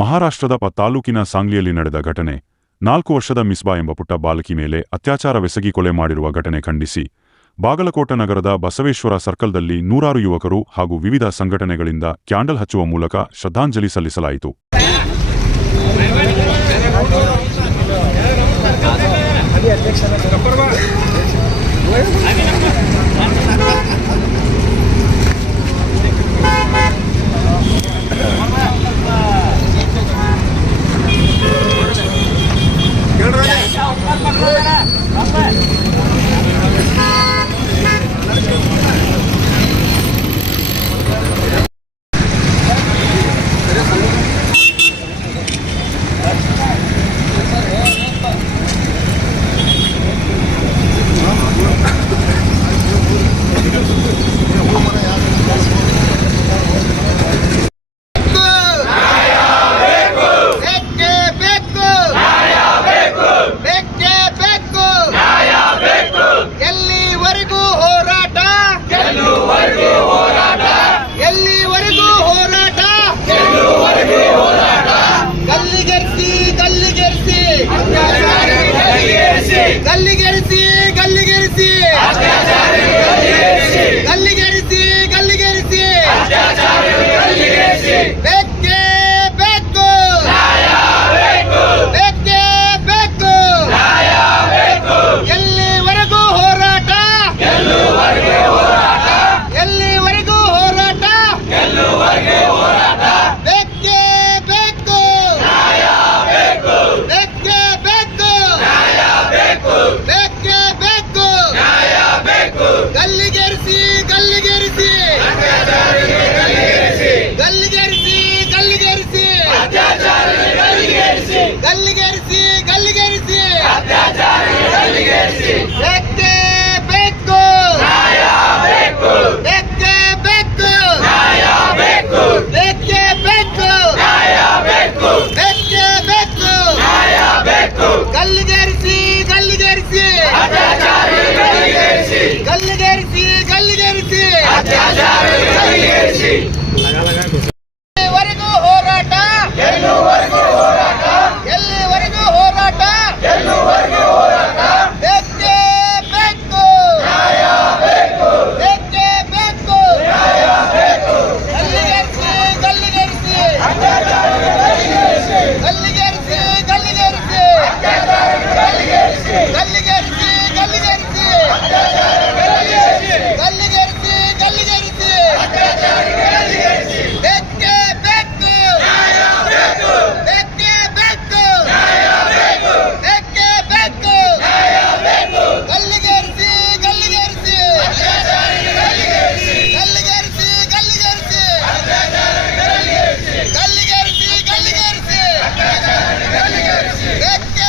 ಮಹಾರಾಷ್ಟ್ರದ ತಾಲೂಕಿನ ಸಾಂಗ್ಲಿಯಲ್ಲಿ ನಡೆದ ಘಟನೆ, ನಾಲ್ಕು ವರ್ಷದ ಮಿಸ್ಬಾ ಎಂಬ ಪುಟ್ಟ ಬಾಲಕಿ ಮೇಲೆ ಅತ್ಯಾಚಾರವೆಸಗಿ ಕೊಲೆ ಮಾಡಿರುವ ಘಟನೆ ಖಂಡಿಸಿ. ಬಾಗಲಕೋಟ ನಗರದ ಬಸವೇಶ್ವರ ಸರ್ಕಲ್ದಲ್ಲಿ ನೂರಾರು ಯುವಕರು ಹಾಗೂ ವಿವಿಧ ಸಂಘಟನೆಗಳಿಂದ ಕ್ಯಾಂಡಲ್ ಹಚ್ಚುವ ಮೂಲಕ ಶ್ರದ್ಧಾಂಜಲಿ ಸಲ್ಲಿಸಲಾಯಿತು. É.